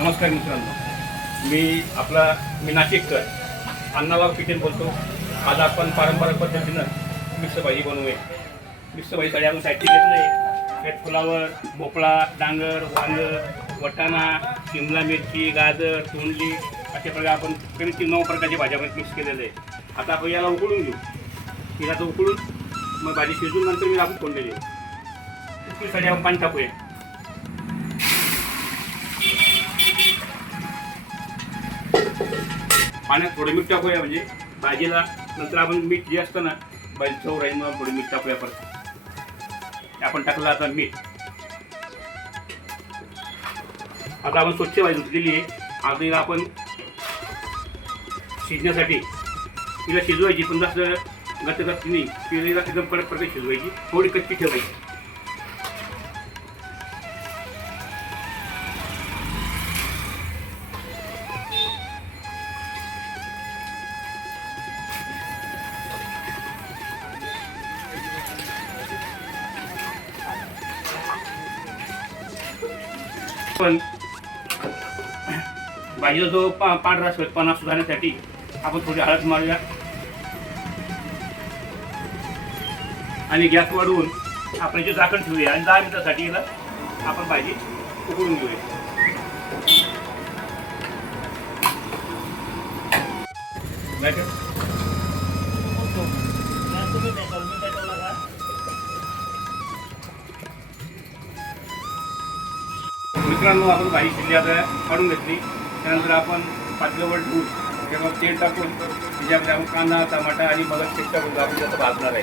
नमस्कार मित्रांनो. मी आपला मी नाशिककर. अण्णाभाऊ किचन बोलतो. आज आपण पारंपरिक पद्धतीनं मिक्स भाजी बनवूया. मिक्स भाजीसाठी आपण साहित्य घेतलं आहे त्यात फुलावर भोपळा डांगर वांग वटाणा शिमला मिरची गाजर तोंडली अशा प्रकारे आपण कमीत कमी नऊ प्रकारच्या भाज्यामध्ये मिक्स केलेलं आहे आता आपण याला उकळून घेऊ. तिला तर उकळून मग भाजी शिजून नंतर मी आपण तोंडलेली उकळीसाठी आपण पाणी टाकूया. पाण्यात थोडं मीठ टाकूया म्हणजे भाजीला नंतर आपण मीठ जे असतं ना भाजी चव राहील म्हणून थोडं मीठ टाकूया परत. आपण टाकलं आता मीठ. आता आपण स्वच्छ भाजी धुतलेली आहे. आता हिला आपण शिजण्यासाठी तिला शिजवायची पण जास्त गतगत नाही. तिला एकदम कडक प्रकारे शिजवायची. थोडी कच्ची ठेवायची. पण भाजीचा जो पा पांढरा स्वतपणा सुधारण्यासाठी आपण थोडी हळद मारूया. आणि गॅस वाढवून आपण याचे झाकण ठेवूया आणि दहा मिनिटासाठी याला आपण भाजी उकळून घेऊया. नाही मित्रांनो आपण भाजी शिजली आता काढून घेतली. त्यानंतर आपण पातळीवर ठेवून तेव्हा तेल टाकून त्याच्यामध्ये आपण कांदा टमाटा आणि मग तेल टाकून आपण त्याचं भाजणार आहे.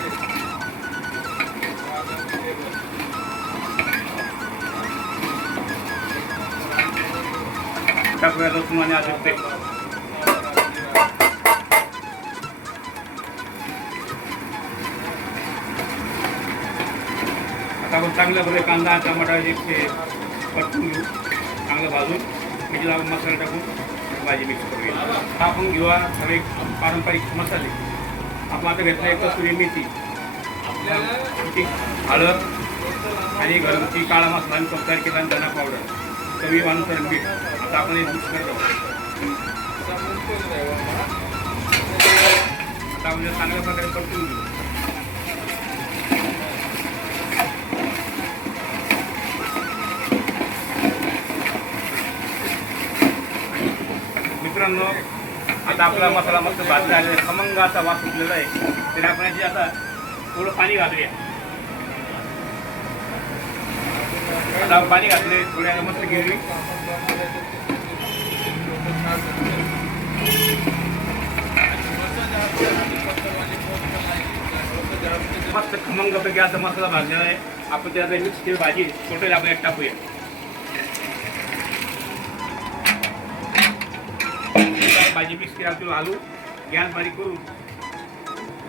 टाकूया लसूण आणि अद्रक पेस्ट आता आपण चांगल्या प्रकारे कांदा टमाटा हे परतून घेऊ. चांगलं भाजून त्याच्यात आपण मसाला टाकून भाजी मिक्स करूया हा आपण घेऊया सगळे पारंपरिक मसाले. आपण आता घेतला एक कसुरी मेथी. ती हळद आणि घरगुती काळा मसाला आणि तयार केला आणि धना पावडर कमी माणूस मीठ. आता आपण हे मिक्स करत आहोत. आता म्हणजे चांगल्या प्रकारे परतून घेऊ. मित्रांनो आता आपला मसाला मस्त भाजला आलेला आहे. खमंग असा वास सुटलेला आहे. तरी आपण याची आता थोडं पाणी घालूया. आता आपण पाणी घातले थोड्या मस्त गिरवी. मस्त खमंग पैकी असा मसाला भाजलेला आहे. आपण त्यात मिक्स केली भाजी टोटल आपण एक टाकूया. भाजी मिक्स आपण आलू. गॅस बारीक करून.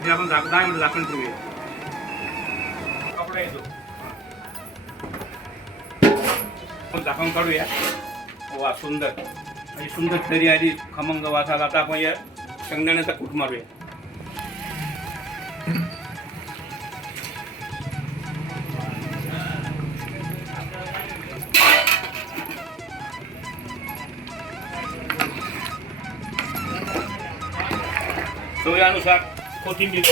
ते आपण झाक दहा मिनिट झाकण ठेवूया. कपडा येतो. आपण झाकण काढूया. वा सुंदर. आणि सुंदर तरी आली. खमंग वासाला आता आपण या शेंगदाण्याचा कूट मारूया. सोयानुसार कोथिंबीर.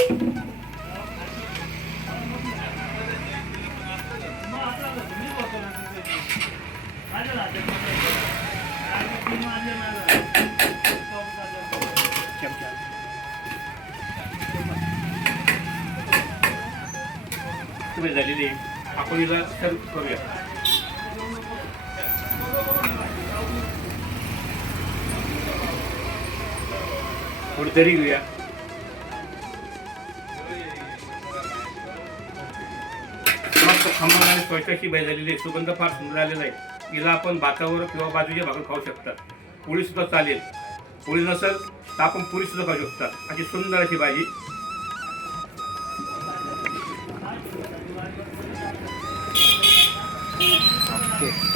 झालेली आहे. आपण सर्व करूया. कुठेतरी घेऊया. स्वच्छ अशी बाई झालेली आहे. सुगंध फार सुंदर आलेला आहे. तिला आपण भातावर किंवा बाजूच्या भाकर खाऊ शकतात. पोळीसुद्धा चालेल. पोळी नसेल तर आपण पुरीसुद्धा खाऊ शकतात. अशी सुंदर अशी भाजी. Okay.